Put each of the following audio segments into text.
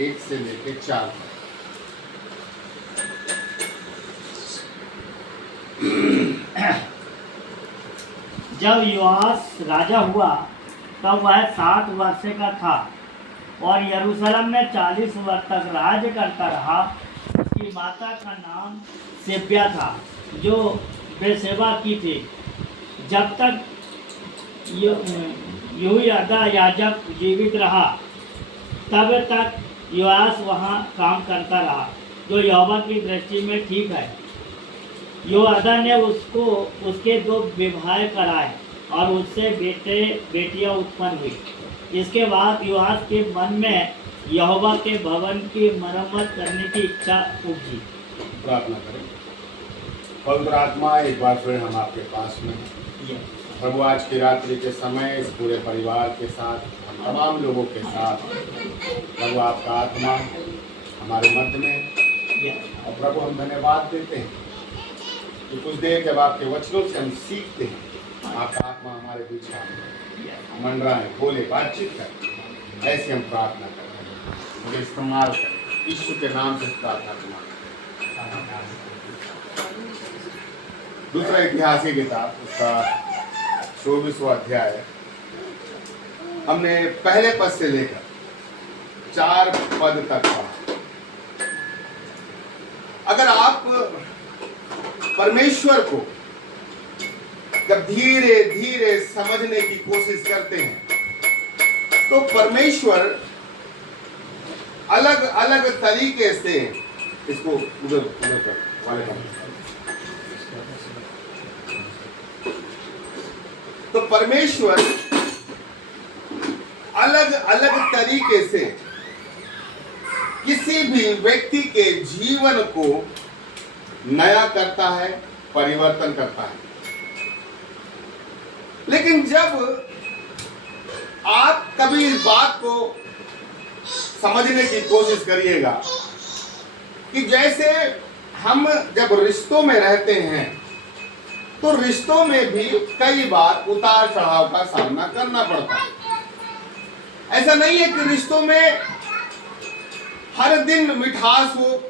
1 से लेके 4 तक। जब योआस राजा हुआ तब वह 7 वर्ष का था और यरूशलेम में 40 वर्ष तक राज्य करता रहा। उसकी माता का नाम सेब्या था जो बेसेबा की थी। जब तक यहोयादा याजक जीवित रहा तब तक योआस वहाँ काम करता रहा जो यहोवा की दृष्टि में ठीक है। योआदा ने उसको उसके 2 विवाह कराए और उससे बेटे बेटियां उत्पन्न हुई। इसके बाद योआस के मन में यहोवा के भवन की मरम्मत करने की इच्छा उपजी। प्रार्थना करें। पवित्र आत्मा, एक बार फिर हम आपके पास में हैं। प्रभु, आज की रात्रि के समय इस पूरे परिवार के साथ, हम तमाम लोगों के साथ, प्रभु आपका आत्मा हमारे मध्य में है। और प्रभु हम धन्यवाद देते हैं कि कुछ देर जब आपके वचनों से हम सीखते हैं, आपका आत्मा हमारे बीच मंडराए, बोले, बातचीत करें। ऐसे हम प्रार्थना करते हैं, मुझे इस्तेमाल करें। यीशु के नाम से प्रार्थना करना। दूसरा इतिहास की किताब, उसका 24वां अध्याय, हमने पहले पद से लेकर 4 पद तक पढ़ा। अगर आप परमेश्वर को जब धीरे धीरे समझने की कोशिश करते हैं तो परमेश्वर अलग अलग तरीके से इसको उधर कर वाले तो परमेश्वर अलग अलग तरीके से किसी भी व्यक्ति के जीवन को नया करता है, परिवर्तन करता है। लेकिन जब आप कभी इस बात को समझने की कोशिश करिएगा कि जैसे हम जब रिश्तों में रहते हैं तो रिश्तों में भी कई बार उतार चढ़ाव का सामना करना पड़ता है। ऐसा नहीं है कि रिश्तों में हर दिन मिठास हो,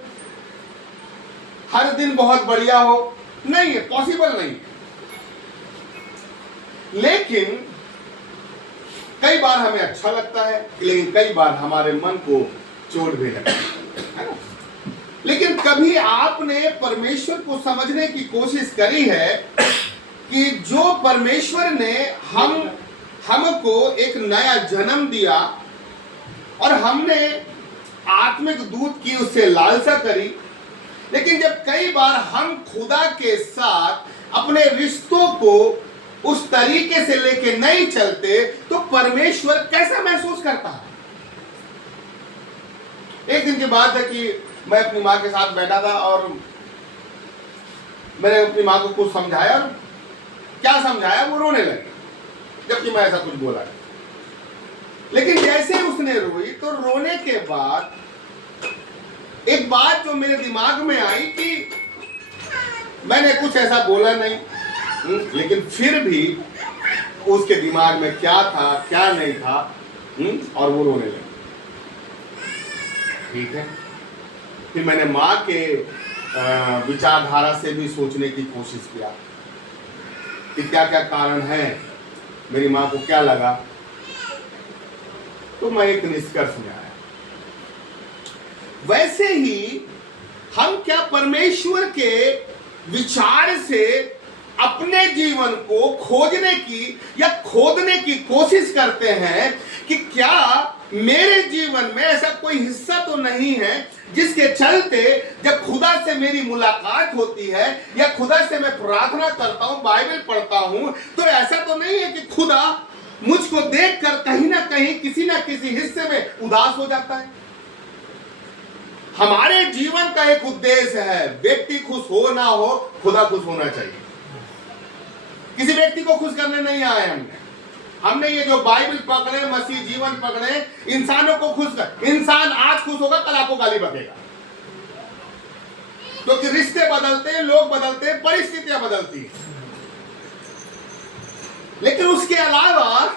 हर दिन बहुत बढ़िया हो, नहीं है, पॉसिबल नहीं। लेकिन कई बार हमें अच्छा लगता है, लेकिन कई बार हमारे मन को चोट भी लगता है। लेकिन कभी आपने परमेश्वर को समझने की कोशिश करी है कि जो परमेश्वर ने हमको एक नया जन्म दिया और हमने आत्मिक दूध की उससे लालसा करी, लेकिन जब कई बार हम खुदा के साथ अपने रिश्तों को उस तरीके से लेके नहीं चलते तो परमेश्वर कैसा महसूस करता है। एक दिन की बात है कि मैं अपनी माँ के साथ बैठा था और मैंने अपनी माँ को कुछ समझाया और क्या समझाया, वो रोने लगी जबकि मैं ऐसा कुछ बोला। लेकिन जैसे उसने रोई तो रोने के बाद एक बात जो मेरे दिमाग में आई कि मैंने कुछ ऐसा बोला नहीं, लेकिन फिर भी उसके दिमाग में क्या था क्या नहीं था, और वो रोने लगी। ठीक है, फिर मैंने माँ के विचारधारा से भी सोचने की कोशिश किया कि क्या क्या कारण है, मेरी माँ को क्या लगा, तो मैं एक निष्कर्ष में आया। वैसे ही हम क्या परमेश्वर के विचार से अपने जीवन को खोजने की या खोदने की कोशिश करते हैं कि क्या मेरे जीवन में ऐसा कोई हिस्सा तो नहीं है जिसके चलते जब खुदा से मेरी मुलाकात होती है या खुदा से मैं प्रार्थना करता हूं, बाइबल पढ़ता हूं, तो ऐसा तो नहीं है कि खुदा मुझको देखकर कहीं ना कहीं किसी ना किसी हिस्से में उदास हो जाता है। हमारे जीवन का एक उद्देश्य है, व्यक्ति खुश हो ना हो, खुदा खुश होना चाहिए। किसी व्यक्ति को खुश करने नहीं आए हमने ये जो बाइबल पकड़े, मसीह जीवन पकड़े, इंसानों को खुश कर। इंसान आज खुश होगा, कल आपको गाली बकेगा, क्योंकि रिश्ते बदलते हैं, लोग बदलते हैं, परिस्थितियां बदलती हैं। लेकिन उसके अलावा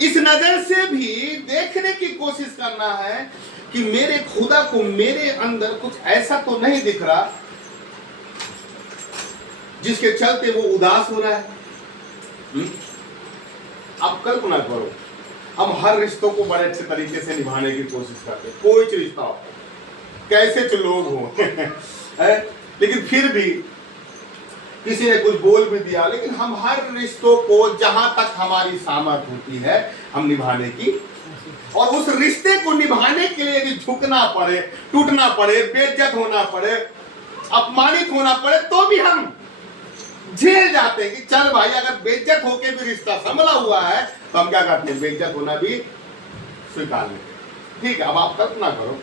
इस नजर से भी देखने की कोशिश करना है कि मेरे खुदा को मेरे अंदर कुछ ऐसा तो नहीं दिख रहा जिसके चलते वो उदास हो रहा है। अब कल्पना करो, हम हर रिश्तों को बड़े अच्छे तरीके से निभाने की कोशिश करते हैं, कोई सी रिश्ता हो, कैसे च लोग हो लेकिन फिर भी किसी ने कुछ बोल भी दिया, लेकिन हम हर रिश्तों को जहां तक हमारी सामर्थ होती है हम निभाने की, और उस रिश्ते को निभाने के लिए यदि झुकना पड़े, टूटना पड़े, बेइज्जत होना पड़े, अपमानित होना पड़े, तो भी हम झेल जाते हैं कि चल भाई, अगर बेइज्जत होके भी रिश्ता संभला हुआ है तो हम क्या करते हैं, बेइज्जत होना भी स्वीकार लेते हैं। ठीक है, अब आप कल्पना करो,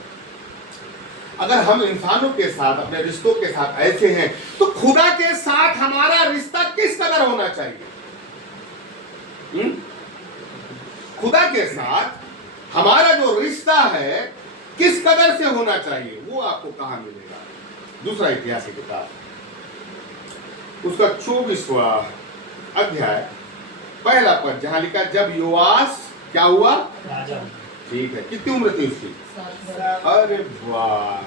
अगर हम इंसानों के साथ, अपने रिश्तों के साथ ऐसे हैं, तो खुदा के साथ हमारा रिश्ता किस कदर होना चाहिए? खुदा के साथ हमारा जो रिश्ता है किस कदर से होना चाहिए, वो आपको कहां मिलेगा? दूसरा इतिहास की किताब, उसका 24वां अध्याय, पहला पद, जहां लिखा जब योआस क्या हुआ? राजा। ठीक है, कितनी उम्र थी उसकी? अरे वाह,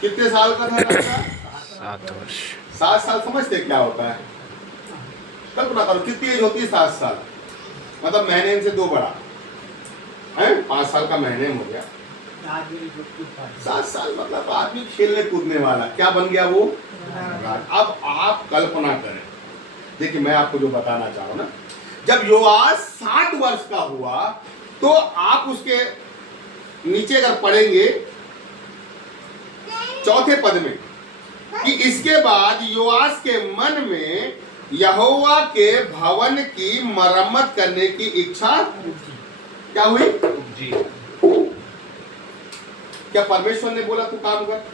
कितने साल का था लड़का? 7 वर्ष। 7 साल समझते क्या होता है? कल्पना करो, कितनी एज होती है 7 साल? मतलब महीने से 2 बड़ा है, 5 साल का महीने हो गया, 7 साल मतलब आदमी खेलने कूदने वाला, क्या बन गया वो? अब आप कल्पना करें, देखिए मैं आपको जो बताना चाहूं ना, जब योआस 7 वर्ष का हुआ तो आप उसके नीचे अगर पढ़ेंगे 4थे पद में कि इसके बाद योआस के मन में यहोवा के भवन की मरम्मत करने की इच्छा क्या हुई? जी। क्या परमेश्वर ने बोला तू काम कर?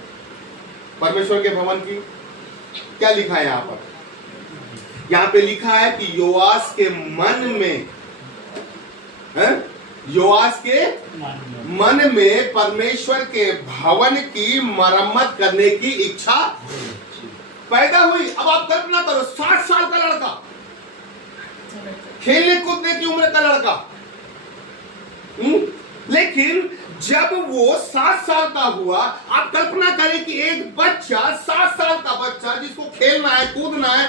परमेश्वर के भवन की क्या लिखा है यहां पर? यहां पे लिखा है कि योआस के मन में, योआस के मन में परमेश्वर के भवन की मरम्मत करने की इच्छा पैदा हुई। अब आप कल्पना करो, 60 साल का लड़का, खेलने कूदने की उम्र का लड़का, लेकिन जब वो 7 साल का हुआ, आप कल्पना करें कि एक बच्चा, 7 साल का बच्चा जिसको खेलना है, कूदना है,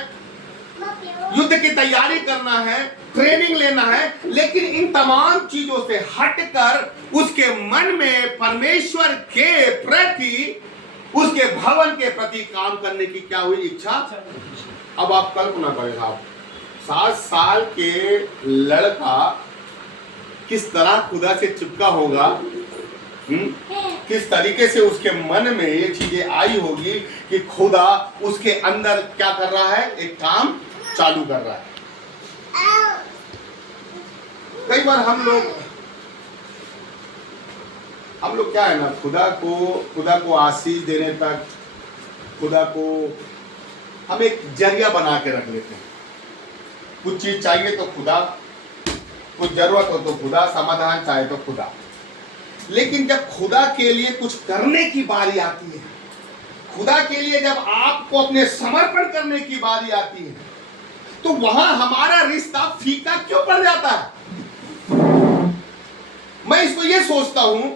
युद्ध की तैयारी करना है, ट्रेनिंग लेना है, लेकिन इन तमाम चीजों से हटकर उसके मन में परमेश्वर के प्रति, उसके भवन के प्रति काम करने की क्या हुई? इच्छा। अब आप कल्पना करें, आप 7 साल के लड़का किस तरह खुदा से चिपका होगा, किस तरीके से उसके मन में ये चीजें आई होगी कि खुदा उसके अंदर क्या कर रहा है, एक काम चालू कर रहा है। कई बार हम लोग क्या है ना, खुदा को आशीष देने तक खुदा को हम एक जरिया बना के रख लेते हैं। कुछ चीज चाहिए तो खुदा, कुछ जरूरत हो तो खुदा, समाधान चाहे तो खुदा। लेकिन जब खुदा के लिए कुछ करने की बारी आती है, खुदा के लिए जब आपको अपने समर्पण करने की बारी आती है, तो वहां हमारा रिश्ता फीका क्यों पड़ जाता है? मैं इसको यह सोचता हूं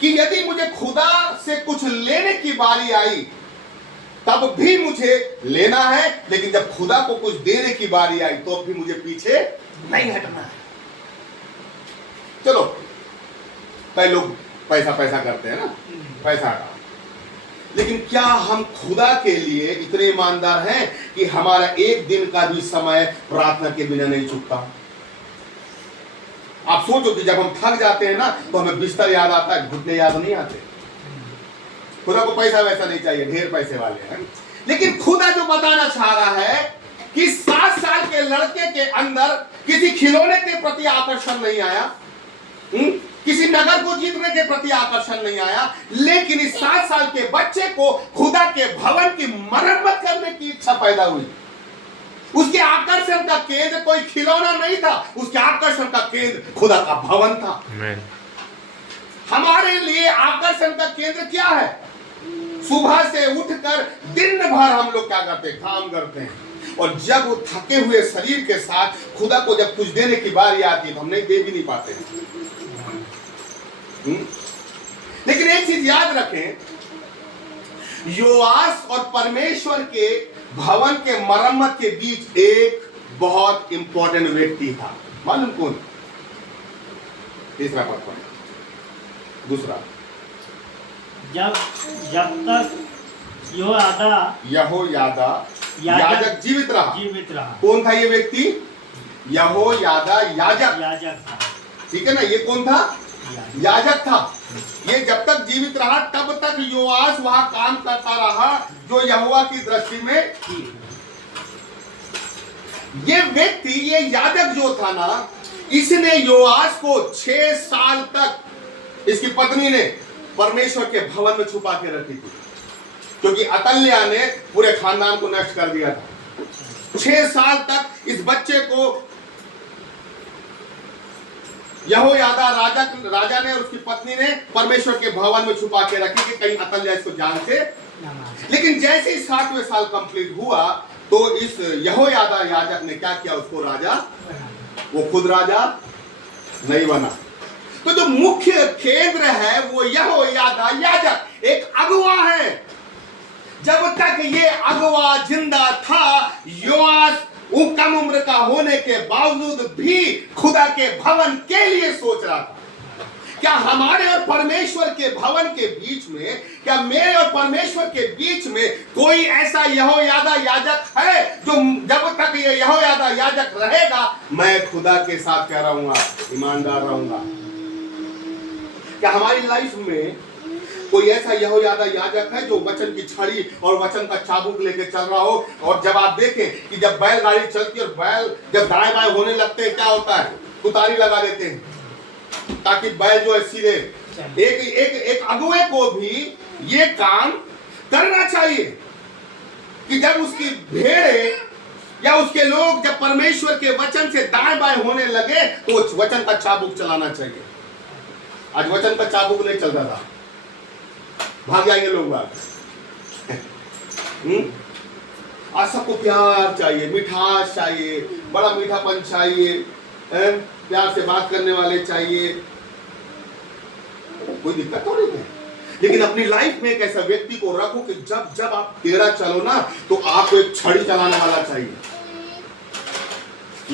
कि यदि मुझे खुदा से कुछ लेने की बारी आई तब भी मुझे लेना है, लेकिन जब खुदा को कुछ देने की बारी आई तो भी मुझे पीछे नहीं हटना है। चलो, कई लोग पैसा करते हैं ना, पैसा का, लेकिन क्या हम खुदा के लिए इतने ईमानदार हैं कि हमारा एक दिन का भी समय प्रार्थना के बिना नहीं चुकता? आप सोचो कि जब हम थक जाते हैं ना तो हमें बिस्तर याद आता है, घुटने याद नहीं आते। खुदा को पैसा वैसा नहीं चाहिए, ढेर पैसे वाले हैं, लेकिन खुदा जो बताना चाह रहा है कि 7 साल के लड़के के अंदर किसी खिलौने के प्रति आकर्षण नहीं आया, किसी नगर को जीतने के प्रति आकर्षण नहीं आया, लेकिन इस 7 साल के बच्चे को खुदा के भवन की मरम्मत करने की इच्छा पैदा हुई। उसके आकर्षण का केंद्र कोई खिलौना नहीं था, उसके आकर्षण का केंद्र खुदा का भवन था। हमारे लिए आकर्षण का केंद्र क्या है? सुबह से उठकर दिन भर हम लोग क्या करते हैं? काम करते हैं, और जब वो थके हुए शरीर के साथ खुदा को जब कुछ देने की बारी आती है तो हम नहीं दे भी नहीं पाते हैं। लेकिन एक चीज याद रखें, योआस और परमेश्वर के भवन के मरम्मत के बीच एक बहुत इंपॉर्टेंट व्यक्ति था। मालूम कौन? तीसरा पद पढ़े, दूसरा। जब तक यहोयादा याजक जीवित रहा। कौन था ये व्यक्ति? यहोयादा याजक था। ठीक है ना, ये कौन था? याजक था। ये जब तक जीवित रहा तब तक योआस वहां काम करता रहा जो यहोवा की दृष्टि में। ये व्यक्ति, ये याजक जो था ना, इसने योआस को 6 साल तक इसकी पत्नी ने परमेश्वर के भवन में छुपा के रखी थी, क्योंकि अतल्या ने पूरे खानदान को नष्ट कर दिया था। 6 साल तक इस बच्चे को यहोयादा राजा ने और उसकी पत्नी ने परमेश्वर के भवन में छुपा के रखी कि कहीं अतल्या इसको जान से। लेकिन जैसे ही 7वें साल कंप्लीट हुआ तो इस यहोयादा याजक ने क्या किया? उसको राजा, वो खुद राजा नहीं बना। तो जो मुख्य केंद्र है वो यहोयादा याजक एक अगुवा है। जब तक ये अगुवा जिंदा था, योआस वो कम उम्र का होने के बावजूद भी खुदा के भवन के लिए सोच रहा था। क्या हमारे और परमेश्वर के भवन के बीच में, क्या मेरे और परमेश्वर के बीच में कोई ऐसा यहोयादा याजक है जो जब तक ये यहोयादा याजक रहेगा मैं खुदा के साथ क्या रहूंगा? ईमानदार रहूंगा। क्या हमारी लाइफ में कोई ऐसा यहोयादा याजक है जो वचन की छड़ी और वचन का चाबुक लेके चल रहा हो? और जब आप देखें कि जब बैलगाड़ी चलती है और बैल जब दाएं बाएं होने लगते हैं, क्या होता है? तुतारी लगा देते हैं ताकि बैल जो है सीधे। एक अगुवे को भी ये काम करना चाहिए कि जब उसकी भेड़े या उसके लोग जब परमेश्वर के वचन से दाएं बाएं होने लगे तो वचन का चाबुक चलाना चाहिए। आज वचन का चाबुक नहीं चल रहा था, भाग जाएंगे लोग बाग। आज सबको प्यार चाहिए, मिठास चाहिए, बड़ा मीठापन चाहिए, प्यार से बात करने वाले चाहिए। कोई दिक्कत तो नहीं है, लेकिन अपनी लाइफ में एक ऐसा व्यक्ति को रखो कि जब जब आप तेरा चलो ना तो आपको एक छड़ी चलाने वाला चाहिए।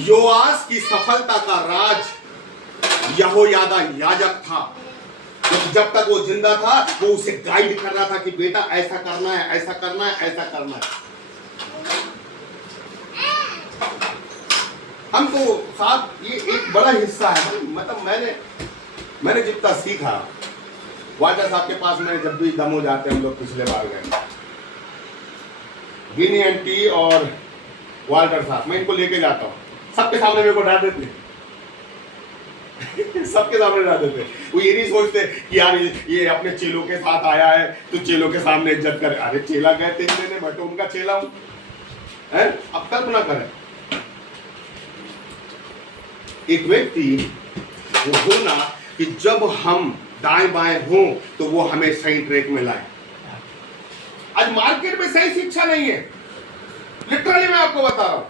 योआस की सफलता का राज यहोयादा याजक था। जब तक वो जिंदा था वो उसे गाइड कर रहा था कि बेटा ऐसा करना है, ऐसा करना है, ऐसा करना है। हम तो साहब ये एक बड़ा हिस्सा है। मतलब मैंने जितना सीखा, वाजा साहब के पास में जब भी दम हो जाते हैं, हम लोग पिछले बार गए, गिनी आंटी और वाल्टर साहब, मैं इनको लेके जाता हूँ, सबके सामने मेरे को डाल देते सबके सामने डाल देते। वो ये नहीं सोचते कि यार ये अपने चेलों के साथ आया है तो चेलों के सामने इज्जत करे। अरे चेला गए तेल लेने, मैं तो उनका चेला हूं। अब कल्पना करें एक व्यक्ति वो होना कि जब हम दाएं बाएं हों तो वो हमें सही ट्रैक में लाए। आज मार्केट में सही शिक्षा नहीं है, लिटरली मैं आपको बता रहा हूं।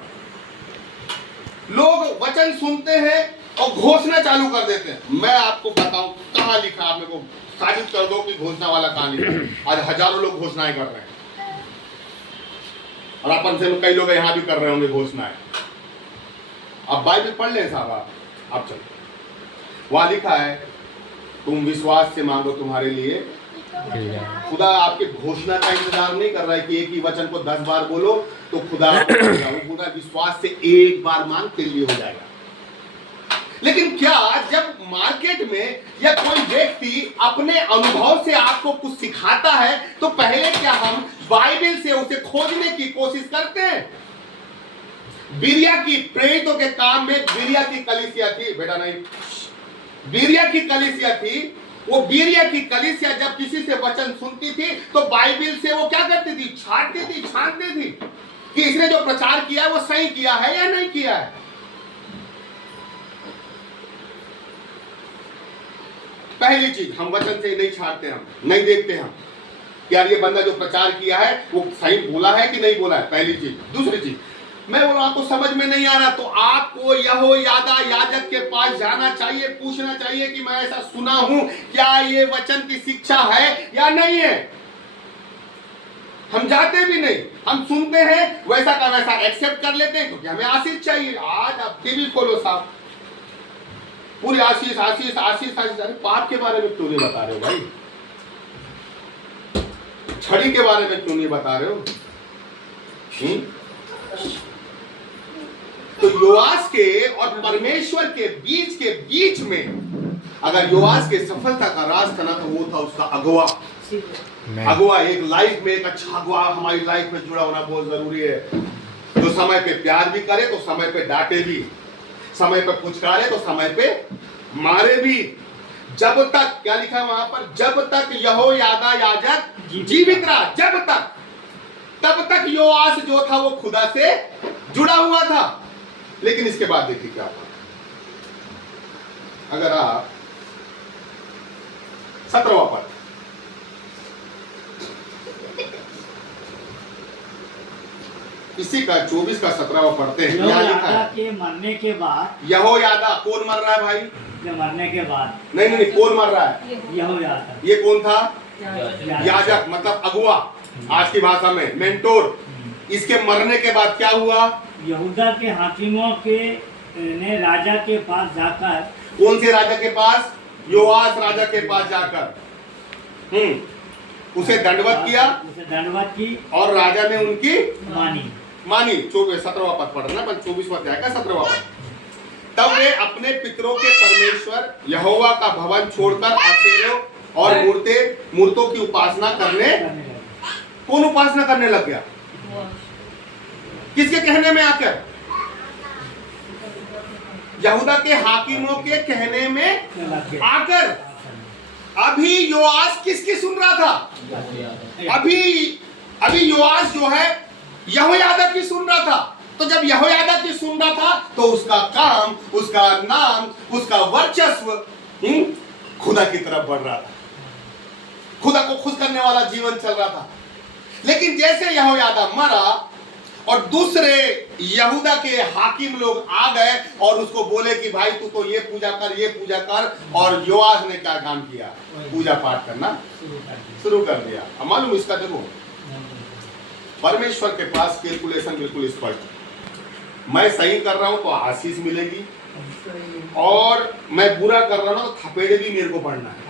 लोग वचन सुनते हैं और घोषणा चालू कर देते हैं। मैं आपको बताऊं कहां लिखा, आप मेरे को साबित कर दो कि घोषणा वाला कहां लिखा। आज हजारों लोग घोषणाएं कर रहे हैं और अपन से कई लोग यहां भी कर रहे होंगे घोषणाएं। अब बाइबल पढ़ लें साहब, आप चलो, वहां लिखा है तुम विश्वास से मांगो तुम्हारे लिए। खुदा आपके घोषणा का इंतजार नहीं कर रहा है कि एक ही वचन को 10 बार बोलो तो खुदा खुदा विश्वास से एक बार मांग तेरे लिए हो जाएगा। लेकिन क्या जब मार्केट में या कोई व्यक्ति अपने अनुभव से आपको कुछ सिखाता है तो पहले क्या हम बाइबल से उसे खोजने की कोशिश करते हैं? बिरिया की प्रेरितों के काम में बिरिया की कलीसिया थी, बेटा नहीं, बिरिया की कलीसिया थी। वो बिरिया की कलीसिया जब किसी से वचन सुनती थी तो बाइबल से वो क्या करती थी? छांटती थी कि इसने जो प्रचार किया है वो सही किया है या नहीं किया है। पहली चीज, हम वचन से नहीं छांटते, हम नहीं देखते हम कि यार ये बंदा जो प्रचार किया है वो सही बोला है कि नहीं बोला है, पहली चीज। दूसरी चीज, मैं बोल रहा आपको समझ में नहीं आ रहा, तो आपको यहोयादा याजक के पास जाना चाहिए, पूछना चाहिए कि मैं ऐसा सुना हूं, क्या ये वचन की शिक्षा है या नहीं है। हम जाते भी नहीं, हम सुनते हैं, वैसा का वैसा एक्सेप्ट कर लेते हैं, क्योंकि हमें आशीष चाहिए। आज आप टीवी खोलो साहब, पूरी आशीष आशीष आशीष आशीष। अरे पाप के बारे में क्यों नहीं बता रहे हो भाई? छड़ी के बारे में क्यों नहीं बता रहे हो? तो योआस के और परमेश्वर के बीच में अगर योआस के सफलता का राज था ना, तो वो था उसका अगुआ। अगुआ, एक लाइफ में एक अच्छा अगुआ हमारी लाइफ में जुड़ा होना बहुत जरूरी है। जो समय पे प्यार भी करे तो समय पे डांटे भी, समय पे पुचकारे तो समय पे मारे भी। जब तक, क्या लिखा है वहां पर, जब तक यहोयादा याजक जीवित रहा, जब तक, तब तक योआस जो था वो खुदा से जुड़ा हुआ था। लेकिन इसके बाद देखिए क्या हुआ। अगर आप 17वां पद, इसी का 24 का 17वां पढ़ते हैं। क्या लिखा है? के मरने के बाद, यहोयादा कौन मर रहा है भाई? मरने के बाद, नहीं, कौन मर रहा है? यहोयादा। ये कौन था? याजक, मतलब अगुआ, आज की भाषा में मेंटोर। इसके मरने के बाद क्या हुआ? यहूदा के हाकिमों के ने राजा के पास जाकर, कौन से राजा के पास? योआस राजा के पास जाकर उसे दंडवत किया, की, और राजा ने उनकी मानी। 17वां पद पढ़ना, 24वां अध्याय का 17वां पद। तब वे अपने पितरों के परमेश्वर यहोवा का भवन छोड़कर अशेरों और मूर्तों की उपासना करने। कौन उपासना करने लग गया? किसके कहने में आकर? यहूदा के हाकिमों के कहने में आकर। अभी योआस किसकी सुन रहा था? अभी योआस जो है यहोयादा की सुन रहा था। तो जब यहोयादा की सुन रहा था, तो उसका काम, उसका नाम, उसका वर्चस्व खुदा की तरफ बढ़ रहा था। खुदा को खुश करने वाला जीवन चल रहा था। लेकिन जैसे यहोयादा मरा और दूसरे यहूदा के हाकिम लोग आ गए और उसको बोले कि भाई तू तो ये पूजा कर, और योआस ने क्या काम किया? पूजा पाठ करना शुरू कर दिया। अब मालूम इसका, देखो परमेश्वर के पास कैलकुलेशन बिल्कुल स्पष्ट। मैं सही कर रहा हूं तो आशीष मिलेगी, और मैं बुरा कर रहा हूं तो थपेड़े भी मेरे को पड़ना है।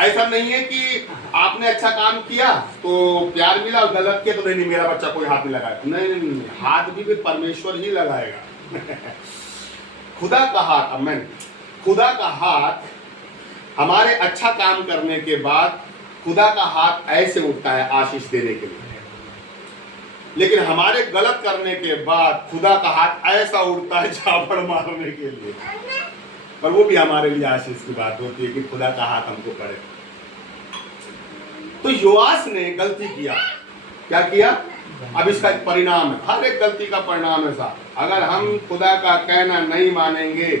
ऐसा नहीं है कि आपने अच्छा काम किया तो प्यार मिला, और गलत किया तो नहीं मेरा बच्चा कोई हाथ नहीं लगाया। नहीं, हाथ भी फिर परमेश्वर ही लगाएगा। खुदा का हाथ, अमेन, खुदा का हाथ हमारे अच्छा काम करने के बाद खुदा का हाथ ऐसे उठता है आशीष देने के लिए। लेकिन हमारे गलत करने के बाद खुदा का हाथ ऐसा उठता है झापड़ मारने के लिए। पर वो भी हमारे लिए आशीष की बात होती है कि खुदा का हाथ हमको पड़े। तो योआस ने गलती किया। क्या किया? अब इसका एक परिणाम है, हर एक गलती का परिणाम है साहब। अगर हम खुदा का कहना नहीं मानेंगे,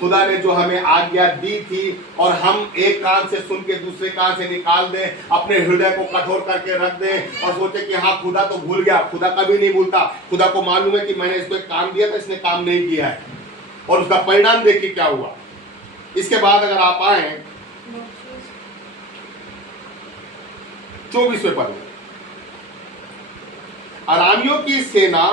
खुदा ने जो हमें आज्ञा दी थी, और हम एक कान से सुन के दूसरे कान से निकाल दें, अपने हृदय को कठोर करके रख दें और सोचे कि हाँ खुदा तो भूल गया। खुदा कभी नहीं भूलता। खुदा को मालूम है कि मैंने इसको एक काम दिया था, इसने काम नहीं किया है, और उसका परिणाम देखिए क्या हुआ। इसके बाद अगर आप आए 24वें पद में, अरामियों की सेना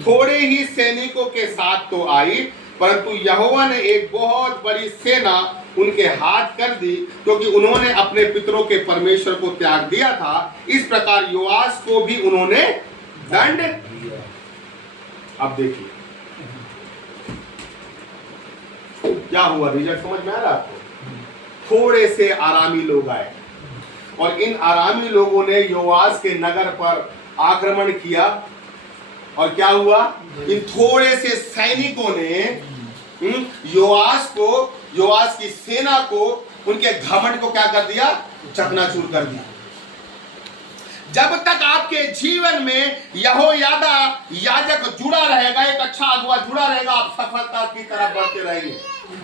थोड़े ही सैनिकों के साथ तो आई, परंतु यहोवा ने एक बहुत बड़ी सेना उनके हाथ कर दी, क्योंकि उन्होंने अपने पितरों के परमेश्वर को त्याग दिया था। इस प्रकार योआस को भी उन्होंने दंड दिया। अब देखिए क्या हुआ, रिजल्ट समझ में आ रहा है आपको? थोड़े से आरामी लोग आए, और इन आरामी लोगों ने योआस के नगर पर आक्रमण किया, और क्या हुआ? इन थोड़े से सैनिकों ने योआस की सेना को, उनके घमंड को क्या कर दिया? चकनाचूर कर दिया। जब तक आपके जीवन में यहोयादा याजक जुड़ा रहेगा, एक अच्छा अगुवा जुड़ा रहेगा, आप सफलता की तरफ बढ़ते रहेंगे,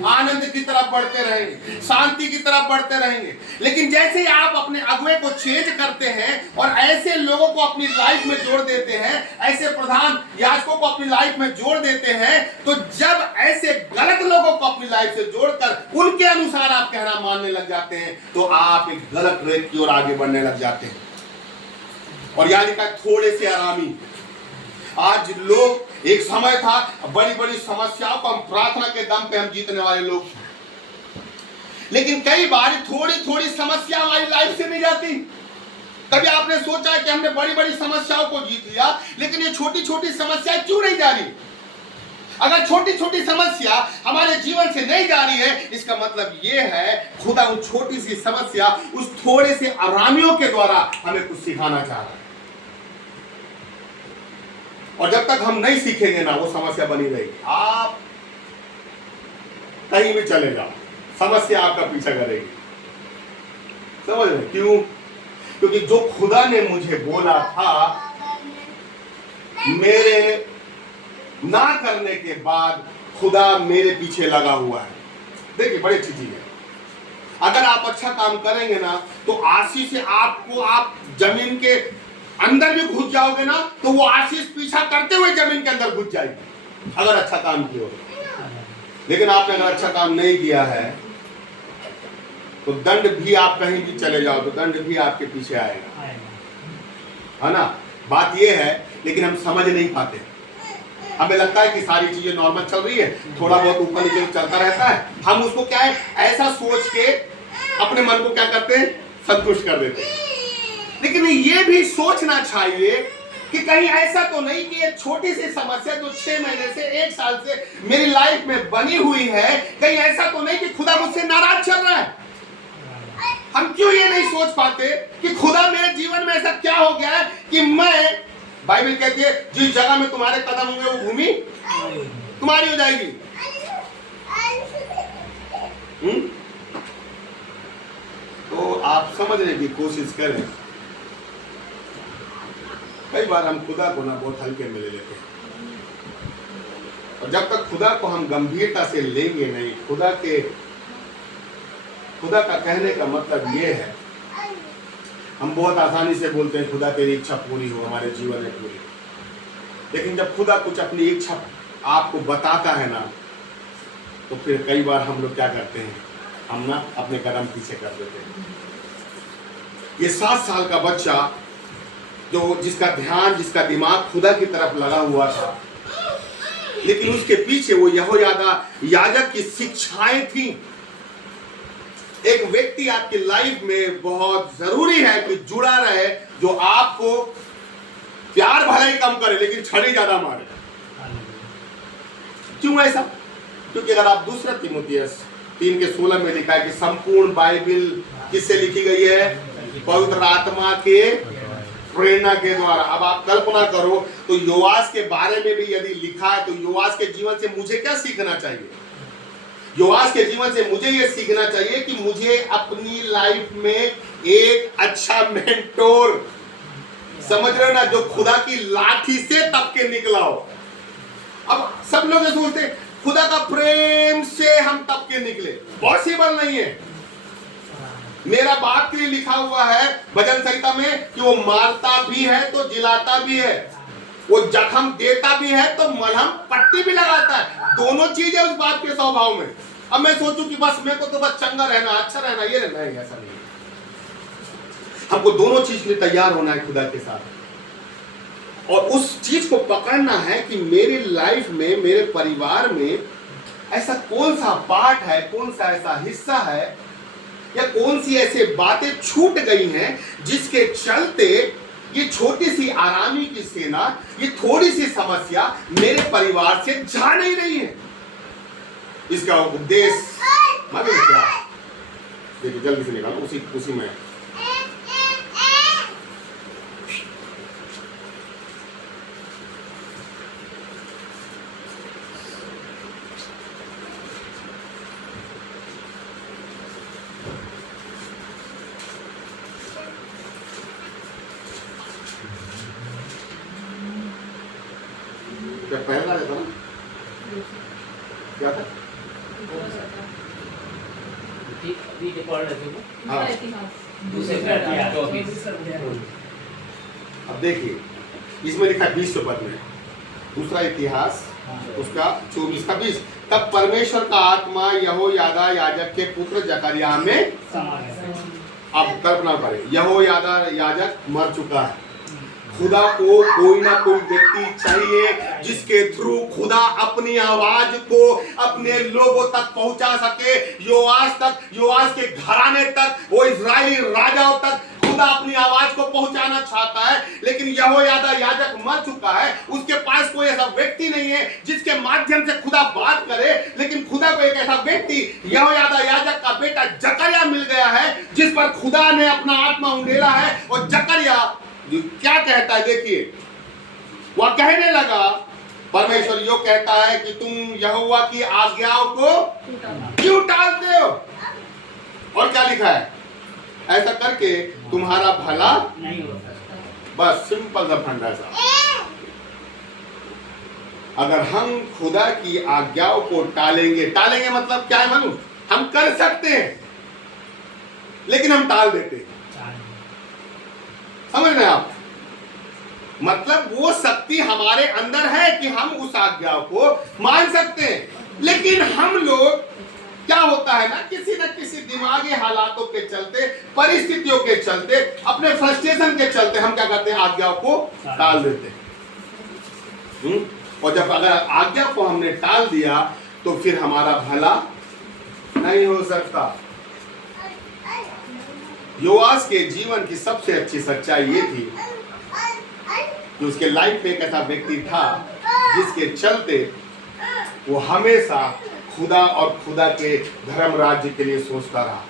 आनंद की तरफ बढ़ते रहेंगे, शांति की तरफ बढ़ते रहेंगे। लेकिन जैसे ही आप अपने अगुवे को चेंज करते हैं और ऐसे लोगों को अपनी लाइफ में जोड़ देते हैं, ऐसे प्रधान याजकों को अपनी लाइफ में जोड़ देते हैं, तो जब ऐसे गलत लोगों को अपनी लाइफ से जोड़कर उनके अनुसार आप कहना मानने लग जाते हैं, तो आप एक गलत रेत की ओर आगे बढ़ने लग जाते हैं। और यहाँ लिखा थोड़े से आरामी। आज लोग, एक समय था बड़ी बड़ी समस्याओं को हम प्रार्थना के दम पे हम जीतने वाले लोग, लेकिन कई बार थोड़ी थोड़ी समस्या हमारी लाइफ से नहीं जाती। कभी आपने सोचा है कि हमने बड़ी बड़ी समस्याओं को जीत लिया, लेकिन ये छोटी छोटी समस्याएं क्यों नहीं जा रही? अगर छोटी छोटी समस्या हमारे जीवन से नहीं जा रही है, इसका मतलब यह है खुदा उस छोटी सी समस्या, उस थोड़े से आरामियों के द्वारा हमें कुछ सिखाना चाह रहा है। और जब तक हम नहीं सीखेंगे ना, वो समस्या बनी रहेगी। आप कहीं भी चले जाओ, समस्या आपका पीछा करेगी। समझ रहे क्यों? क्योंकि जो खुदा ने मुझे बोला था, मेरे ना करने के बाद खुदा मेरे पीछे लगा हुआ है। देखिए बड़ी अच्छी चीज है, अगर आप अच्छा काम करेंगे ना, तो आशीष से आपको, आप जमीन के अंदर भी घुस जाओगे ना, तो वो आशीष पीछा करते हुए जमीन के अंदर घुस जाएगी, अगर अच्छा काम किया। लेकिन आपने अगर अच्छा काम नहीं किया है, तो दंड भी, आप कहीं भी चले जाओ तो दंड भी आपके पीछे आएगा, है ना? बात ये है, लेकिन हम समझ नहीं पाते। हमें लगता है कि सारी चीजें नॉर्मल चल रही है, थोड़ा बहुत ऊपर नीचे चलता रहता है, हम उसको क्या है, ऐसा सोच के अपने मन को क्या करते हैं, संतुष्ट कर देते हैं। लेकिन ये भी सोचना चाहिए कि कहीं ऐसा तो नहीं कि ये छोटी सी समस्या जो 6 महीने से 1 साल से मेरी लाइफ में बनी हुई है, कहीं ऐसा तो नहीं कि खुदा मुझसे नाराज चल रहा है। हम क्यों ये नहीं सोच पाते कि खुदा मेरे जीवन में ऐसा क्या हो गया है कि मैं, बाइबल कहती है जिस जगह में तुम्हारे कदम होंगे वो भूमि तुम्हारी हो जाएगी। तो आप समझने की कोशिश करें। कई बार हम खुदा को ना बहुत हल्के में ले लेते हैं, और जब तक खुदा को हम गंभीरता से लेंगे नहीं, खुदा का कहने का मतलब ये है, हम बहुत आसानी से बोलते हैं खुदा तेरी इच्छा पूरी हो हमारे जीवन में पूरी, लेकिन जब खुदा कुछ अपनी इच्छा आपको बताता है ना, तो फिर कई बार हम लोग क्या करते हैं, हम ना अपने कदम पीछे कर देते हैं। ये 7 साल का बच्चा जिसका ध्यान, जिसका दिमाग खुदा की तरफ लगा हुआ था, लेकिन उसके पीछे वो यहोयादा याजक की शिक्षाएं थी। एक व्यक्ति आपकी लाइफ में बहुत जरूरी है कि जुड़ा रहे, जो आपको प्यार भले ही कम करे लेकिन छड़ी ज्यादा मारे। क्यों ऐसा? क्योंकि अगर आप दूसरा तीमुथियुस 3:16 में लिखा है कि संपूर्ण बाइबल किससे लिखी गई है? पवित्र आत्मा के प्रेरणा के द्वारा। अब आप कल्पना करो, तो योआस के बारे में भी यदि लिखा है, तो योआस के जीवन से मुझे क्या सीखना चाहिए? योआस के जीवन से मुझे यह सीखना चाहिए कि मुझे अपनी लाइफ में एक अच्छा मेंटोर, समझ रहे हो ना, जो खुदा की लाठी से तप के निकला हो। अब सब लोग सोचते हैं खुदा का प्रेम से हम तप के निकले, पॉसिबल नहीं है। मेरा बाप के लिए लिखा हुआ है भजन संहिता में कि वो मारता भी है तो जिलाता भी है, वो जख्म देता भी है तो मलहम पट्टी भी लगाता है। दोनों चीजें उस बाप के स्वभाव में। अब मैं सोचूं कि बस मेरे को तो बस चंगा रहना, अच्छा रहना, ये रहना है, ऐसा नहीं। हमको दोनों चीज के लिए तैयार होना है खुदा के साथ, और उस चीज को पकड़ना है कि मेरी लाइफ में, मेरे परिवार में ऐसा कौन सा पार्ट है, कौन सा ऐसा हिस्सा है, या कौन सी ऐसे बातें छूट गई हैं जिसके चलते ये छोटी सी आरामी की सेना, ये थोड़ी सी समस्या मेरे परिवार से जा नहीं रही है। इसका उद्देश्य मालूम क्या है? देखिए जल्दी से निकालो, उसी में क्या था? हाँ। अब देखिए इसमें लिखा है 20 पद में, दूसरा इतिहास उसका 24 का 20। तब परमेश्वर का आत्मा यहोयादा याजक के पुत्र जकरिया में समा गया। अब कल्पना करें, यहोयादा याजक मर चुका है, खुदा को कोई ना कोई व्यक्ति चाहिए जिसके थ्रू खुदा अपनी आवाज को अपने लोगों तक पहुंचा सके, योआस के घराने तक, वो इजरायली राजाओं तक खुदा अपनी आवाज को पहुंचाना चाहता है। लेकिन यहोयादा याजक मर चुका है, उसके पास कोई ऐसा व्यक्ति नहीं है जिसके माध्यम से खुदा बात करे। लेकिन खुदा को एक ऐसा व्यक्ति यहोयादा याजक का बेटा जकरिया मिल गया है जिस पर खुदा ने अपना आत्मा उंडेला है। और जकरिया जो क्या कहता है देखिए, वह कहने लगा, परमेश्वर यो कहता है कि तुम यहोवा की आज्ञाओं को क्यों टालते हो? और क्या लिखा है, ऐसा करके तुम्हारा भला नहीं हो सकता। बस सिंपल सा फंडा सा। अगर हम खुदा की आज्ञाओं को टालेंगे मतलब क्या है मालूम? हम कर सकते हैं लेकिन हम टाल देते हैं। समझ रहे हैं आप? मतलब वो शक्ति हमारे अंदर है कि हम उस आज्ञा को मान सकते हैं, लेकिन हम लोग क्या होता है ना, किसी न किसी दिमागी हालातों के चलते, परिस्थितियों के चलते, अपने फ्रस्ट्रेशन के चलते हम क्या करते हैं, आज्ञा को टाल देते हैं। और जब अगर आज्ञा को हमने टाल दिया तो फिर हमारा भला नहीं हो सकता। योआस के जीवन की सबसे अच्छी सच्चाई ये थी कि उसके लाइफ में एक ऐसा व्यक्ति था जिसके चलते वो हमेशा खुदा और खुदा के धर्म राज्य के लिए सोचता रहा।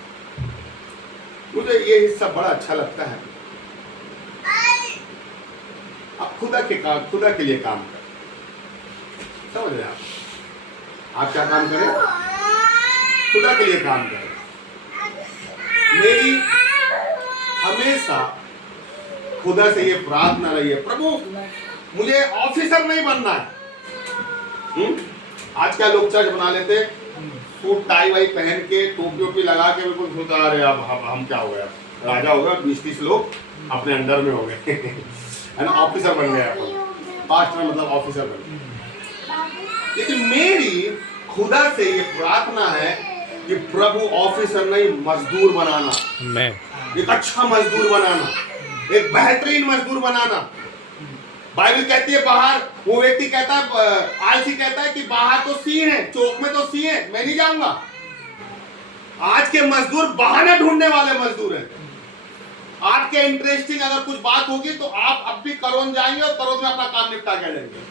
मुझे ये हिस्सा बड़ा अच्छा लगता है। आप खुदा के लिए काम करें। समझ रहे आप क्या काम करें? खुदा के लिए काम करें। मेरी हमेशा खुदा से ये प्रार्थना रही है, प्रभु मुझे ऑफिसर नहीं बनना है। आज क्या लोग चर्च बना लेते, सूट टाई वाई पहन के, टोपी ओपी लगा के, बिल्कुल सोचा अरे अब हम क्या हो गया, राजा हो गया, 20-30 लोग अपने अंडर में हो गए है ना, ऑफिसर बन गया, पास्टर मतलब ऑफिसर बन गया। लेकिन मेरी खुदा से ये प्रार्थना है कि प्रभु ऑफिसर नहीं, मजदूर बनाना, मैं एक अच्छा मजदूर बनाना, एक बेहतरीन मजदूर बनाना। बाइबल कहती है बाहर, वो व्यक्ति कहता है, आलसी कहता है कि बाहर तो सी है, चौक में तो सी है, मैं नहीं जाऊंगा। आज के मजदूर बहाने ढूंढने वाले मजदूर हैं। आज के इंटरेस्टिंग अगर कुछ बात होगी तो आप अब भी करोन जाएंगे और करोन में अपना काम निपटा के जाएंगे।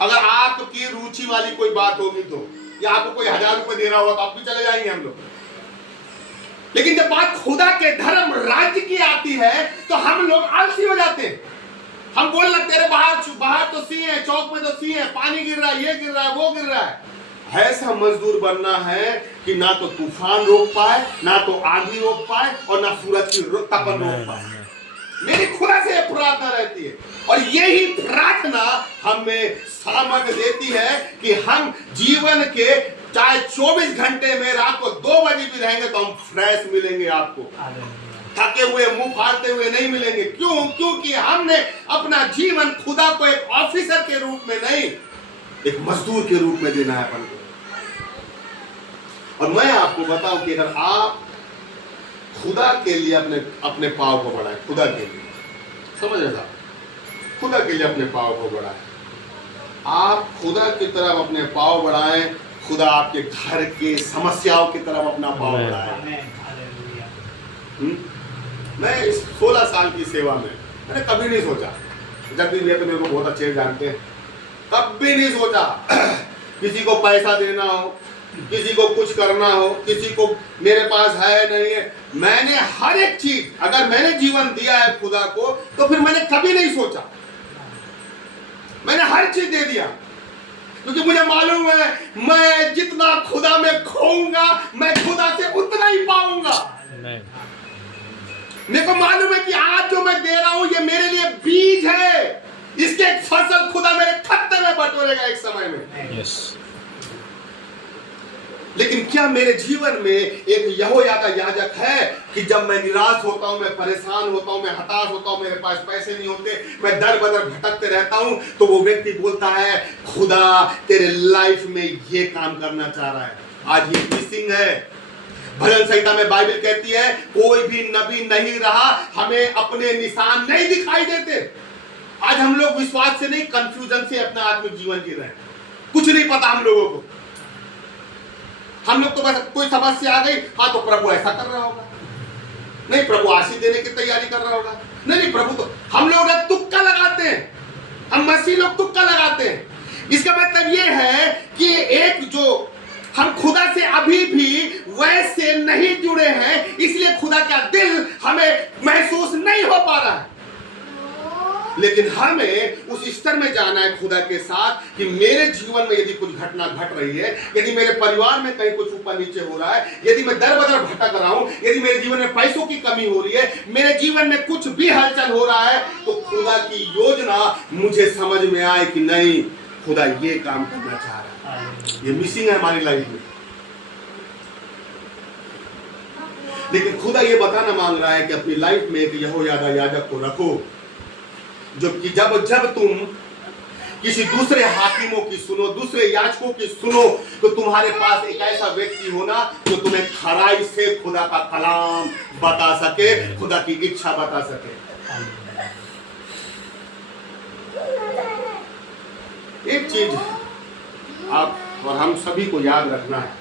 अगर आपकी रुचि वाली कोई बात होगी तो, या आपको कोई 1000 रुपए दे रहा होगा तो आप भी चले जाएंगे हम लोग। लेकिन जब बात खुदा के धर्म राज्य की आती है तो हम लोग आलसी हो जाते हैं। हम बोलने लगते हैं बाहर तो सी है, चौक में तो सी है, पानी गिर रहा है, ये गिर रहा है, वो गिर रहा है। ऐसा मजदूर बनना है कि ना तो तूफान रोक पाए, ना तो आंधी रोक पाए, और ना सूरज की तपन रोक पाए। मेरी खुदा से प्रार्थना रहती है, और यही प्रार्थना हमें सामर्थ्य देती है कि हम जीवन के चाहे 24 घंटे में रात को 2 बजे भी रहेंगे तो हम फ्रेश मिलेंगे। आपको थके हुए, मुंह फाड़ते हुए नहीं मिलेंगे। क्यों? क्योंकि हमने अपना जीवन खुदा को एक ऑफिसर के रूप में नहीं, एक मजदूर के रूप में देना है अपन को। और मैं आपको बताऊं कि अगर आप खुदा के लिए अपने पाँव को बढ़ाएं, खुदा के लिए, समझ रहे साहब, खुदा के लिए अपने पाँव को बढ़ाएं, आप खुदा की तरफ अपने पाँव बढ़ाएं, खुदा आपके घर के समस्याओं की तरफ अपना पाँव बढ़ाए। मैं इस 16 साल की सेवा में मैंने कभी नहीं सोचा, जब भी तो मेरे को बहुत अच्छे जानते हैं, कभी नहीं सोचा किसी को पैसा देना हो, किसी को कुछ करना हो, किसी को मेरे पास है नहीं है। मैंने हर एक चीज, अगर मैंने जीवन दिया है खुदा को तो फिर मैंने कभी नहीं सोचा, मैंने हर चीज दे दिया, क्योंकि मुझे मालूम है मैं जितना खुदा में खोऊंगा मैं खुदा से उतना ही पाऊंगा। मेरे को मालूम है कि आज जो मैं दे रहा हूं ये मेरे लिए बीज है, इसके एक फसल खुदा मेरे खत्ते में बटोरेगा एक समय में। यस। लेकिन क्या मेरे जीवन में एक यहोयादा याजक है कि जब मैं निराश होता हूं, मैं परेशान होता हूं, मैं हताश होता हूं, मेरे पास पैसे नहीं होते, मैं दर बदर भटकते रहता हूं, तो वो व्यक्ति बोलता है खुदा तेरे लाइफ में ये काम करना चाह रहा है। आज ये मिसिंग है। भजन संहिता में बाइबल कहती है कोई भी नबी नहीं रहा, हमें अपने निशान नहीं दिखाई देते। आज हम लोग विश्वास से नहीं, कंफ्यूजन से अपना आत्मिक जीवन जी रहे हैं। कुछ नहीं पता हम लोगों को। हम लोग तो बस कोई समस्या आ गई, हाँ तो प्रभु ऐसा कर रहा होगा, नहीं प्रभु आशीष देने की तैयारी कर रहा होगा, नहीं प्रभु तो हम लोग तुक्का लगाते हैं, हम मसीह लोग तुक्का लगाते हैं। इसका मतलब ये है कि एक जो हम खुदा से अभी भी वैसे नहीं जुड़े हैं, इसलिए खुदा का दिल हमें महसूस नहीं हो पा रहा है। लेकिन हमें उस स्तर में जाना है खुदा के साथ कि मेरे जीवन में यदि कुछ घटना घट रही है, यदि मेरे परिवार में कहीं कुछ ऊपर नीचे हो रहा है, यदि मैं दर बदर भटक रहा हूं, यदि मेरे जीवन में पैसों की कमी हो रही है, मेरे जीवन में कुछ भी हलचल हो रहा है, तो खुदा की योजना मुझे समझ में आए कि नहीं खुदा ये काम करना चाह रहा है। ये मिसिंग है हमारी लाइफ में। लेकिन खुदा ये बताना मांग रहा है कि अपनी लाइफ में एक यहोयादा याजक को रखो, जो कि जब तुम किसी दूसरे हाकिमों की सुनो, दूसरे याजकों की सुनो, तो तुम्हारे पास एक ऐसा व्यक्ति होना जो तुम्हें खराई से खुदा का कलाम बता सके, खुदा की इच्छा बता सके। एक चीज आप और हम सभी को याद रखना है,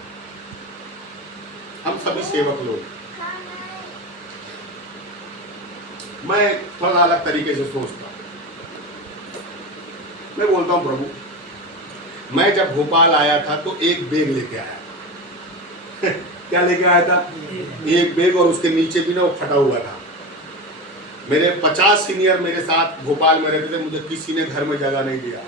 हम सभी सेवक लोग, मैं थोड़ा अलग तरीके से सोचता हूं। मैं बोलता हूं प्रभु, मैं जब भोपाल आया था तो एक बैग लेके आया क्या लेके आया था? एक बैग, और उसके नीचे भी ना वो फटा हुआ था। मेरे 50 सीनियर मेरे साथ भोपाल में रहते थे, मुझे किसी ने घर में जगह नहीं दिया।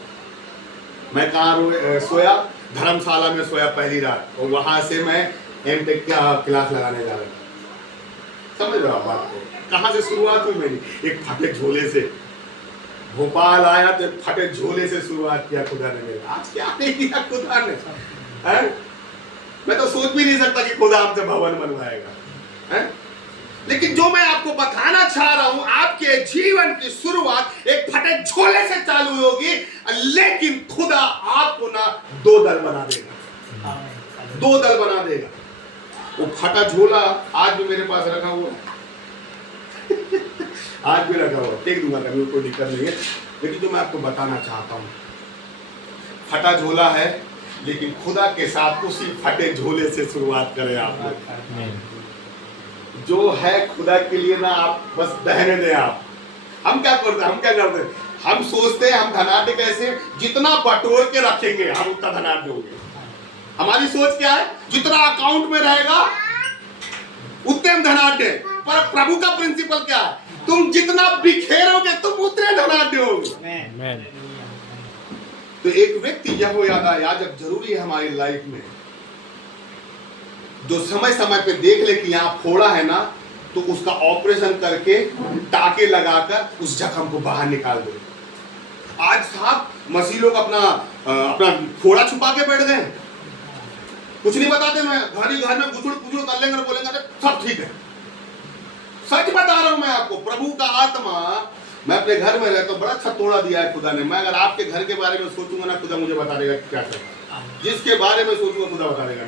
मैं कहाँ सोया? धर्मशाला में सोया पहली रात, और वहां से मैं एमटेक का क्लास लगाने जा रहा था। समझ रहे हो बात को? कहाँ से शुरुआत हुई मेरी? एक फटे झोले से। भोपाल आया तो फटे झोले से शुरुआत किया खुदा ने मेरा। आज क्या नहीं किया खुदा ने, है? मैं तो सोच भी नहीं सकता कि खुदा हमसे भवन बनवाएगा, है? लेकिन जो मैं आपको बताना चाह रहा हूं, आपके जीवन की शुरुआत एक फटे झोले से चालू होगी, लेकिन खुदा आपको ना दो दल बना देगा, दो दल बना देगा। वो फटा झोला आज भी मेरे पास रखा हुआ है आज भी रखा हुआ, फेंक दूंगा कभी, कोई दिक्कत नहीं है। लेकिन जो मैं आपको बताना चाहता हूँ, फटा झोला है, लेकिन खुदा के साथ उसी फटे झोले से शुरुआत करें आप। जो है खुदा के लिए ना आप बस बहने दें आप। हम क्या करते हैं? हम सोचते हैं हम धनाढ्य कैसे, जितना बटोर के रखेंगे हम उतना धनाढ्य होंगे। हमारी सोच क्या है? जितना अकाउंट में रहेगा उतने हम धनाढ्य। पर प्रभु का प्रिंसिपल क्या है? तुम जितना बिखेरोगे तुम उतने धनाढ्य होगे। तो एक व्यक्ति यहोयादा याजक जरूरी है हमारी लाइफ में, जो समय समय पे देख ले कि यहाँ फोड़ा है ना, तो उसका ऑपरेशन करके टाके लगाकर उस जख्म को बाहर निकाल दे। आज साहब मसीह लोग अपना फोड़ा छुपा के बैठ गए, कुछ नहीं बताते। मैं घर में गुचुड़ कर लेंगे और बोलेंगे सब ठीक है। सच बता रहा हूं मैं आपको, प्रभु का आत्मा, मैं अपने घर में रहता हूं, बड़ा अच्छा तोड़ा दिया है खुदा ने। मैं अगर आपके घर के बारे में सोचूंगा ना, खुदा मुझे बता देगा क्या करना। जिसके बारे में सोचूंगा खुदा बता देगा।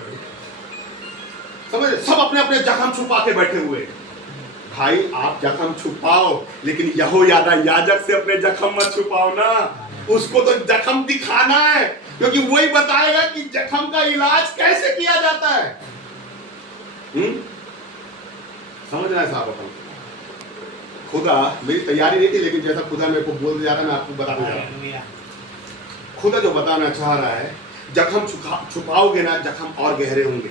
समझ? सब अपने अपने जख्म छुपा के बैठे हुए। भाई आप जख्म छुपाओ, लेकिन यहोयादा याजक से अपने जख्म मत छुपाओ ना। उसको तो जख्म दिखाना है, क्योंकि वही बताएगा कि जख्म का इलाज कैसे किया जाता है। समझ रहे हैं साहब? अपन खुदा, मेरी तैयारी नहीं थी, लेकिन जैसा खुदा मेरे को बोल जा रहा है मैं आपको बता रहा हूं। खुदा जो बताना चाह रहा है, जख्म छुपाओगे ना, जख्म और गहरे होंगे,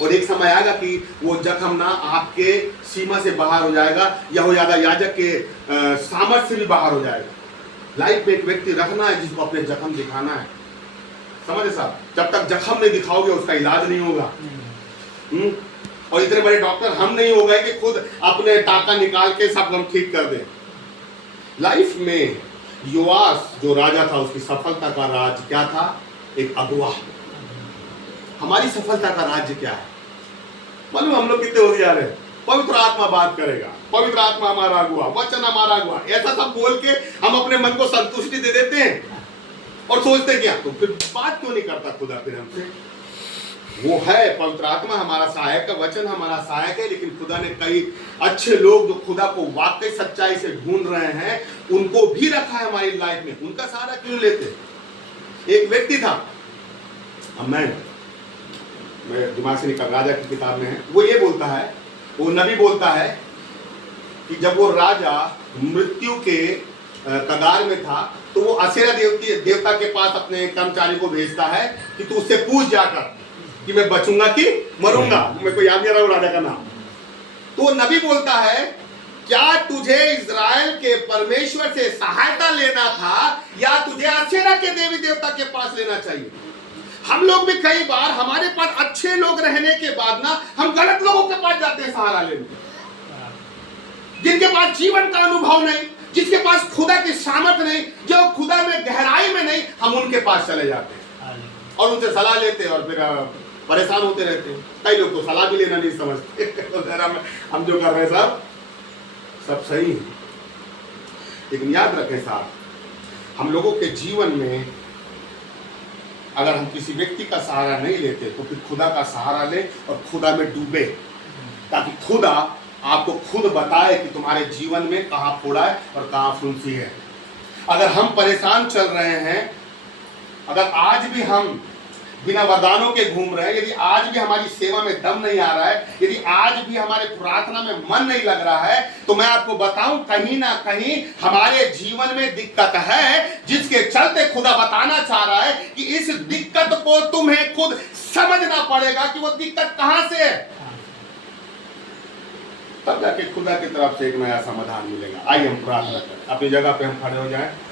और एक समय आएगा कि वो जख्म ना आपके सीमा से बाहर हो जाएगा, यहोयादा याजक के सामर्थ्य से भी बाहर हो जाएगा। लाइफ में एक व्यक्ति रखना है जिसको अपने जख्म दिखाना है। समझे साहब? जब तक जख्म नहीं दिखाओगे उसका इलाज नहीं होगा। और इतने बड़े डॉक्टर हम नहीं हो गए कि खुद अपने टाका निकाल के सब हम ठीक कर दें। लाइफ में योआस जो राजा था, उसकी सफलता का राज क्या था? एक अगुआ। हमारी सफलता का राज्य क्या है? मालूम हम लोग कितने होशियार हैं? पवित्र आत्मा बात करेगा, पवित्र आत्मा हमारा अगुआ, वचन हमारा अगुआ, ऐसा सब बोल के हम अपने मन को संतुष्टि दे देते हैं और सोचते क्या, तो फिर बात क्यों नहीं करता खुदा फिर हमसे? वो है पवित्र आत्मा हमारा सहायक है, वचन हमारा सहायक है, लेकिन खुदा ने कई अच्छे लोग जो खुदा को वाकई सच्चाई से ढूंढ रहे हैं, उनको भी रखा है हमारी लाइफ में। उनका सहारा क्यों लेते? एक व्यक्ति था, अब मैं दिमाग से निकल, राजा की किताब में है, वो ये बोलता है, वो नबी बोलता है कि जब वो राजा मृत्यु के कगार में था, तो वो असेरा देवता के पास अपने कर्मचारी को भेजता है कि तू उससे पूछ जाकर कि मैं बचूंगा कि मरूंगा। मेरे को याद नहीं आ रहा वो राजा का नाम। तो नबी बोलता है, क्या तुझे इज़राइल के परमेश्वर से सहायता लेना था या तुझे असेरा के देवी देवता के पास लेना चाहिए? हम लोग भी कई बार हमारे पास अच्छे लोग रहने के बाद ना, हम गलत लोगों के पास जाते हैं सहारा लेने, जिनके पास जीवन का अनुभव नहीं, जिसके पास खुदा की सामर्थ नहीं, जो खुदा में गहराई में नहीं, हम उनके पास चले जाते हैं और उनसे सलाह लेते हैं और फिर परेशान होते रहते हैं। कई लोग तो सलाह भी लेना नहीं समझते तो हम जो कर रहे हैं सब सही है, लेकिन याद रखें साहब, हम लोगों के जीवन में अगर हम किसी व्यक्ति का सहारा नहीं लेते तो फिर खुदा का सहारा ले और खुदा में डूबे, ताकि खुदा आपको खुद बताए कि तुम्हारे जीवन में कहाँ फोड़ा है और कहाँ फुंसी है। अगर हम परेशान चल रहे हैं, अगर आज भी हम बिना वरदानों के घूम रहे हैं, यदि आज भी हमारी सेवा में दम नहीं आ रहा है, यदि आज भी हमारे प्रार्थना में मन नहीं लग रहा है, तो मैं आपको बताऊं, कहीं ना कहीं हमारे जीवन में दिक्कत है, जिसके चलते खुदा बताना चाह रहा है कि इस दिक्कत को तुम्हें खुद समझना पड़ेगा कि वो दिक्कत कहां से है, तब जाके खुदा की तरफ से एक नया समाधान मिलेगा। आइए हम प्रार्थना करें, अपनी जगह पे हम खड़े हो जाएं।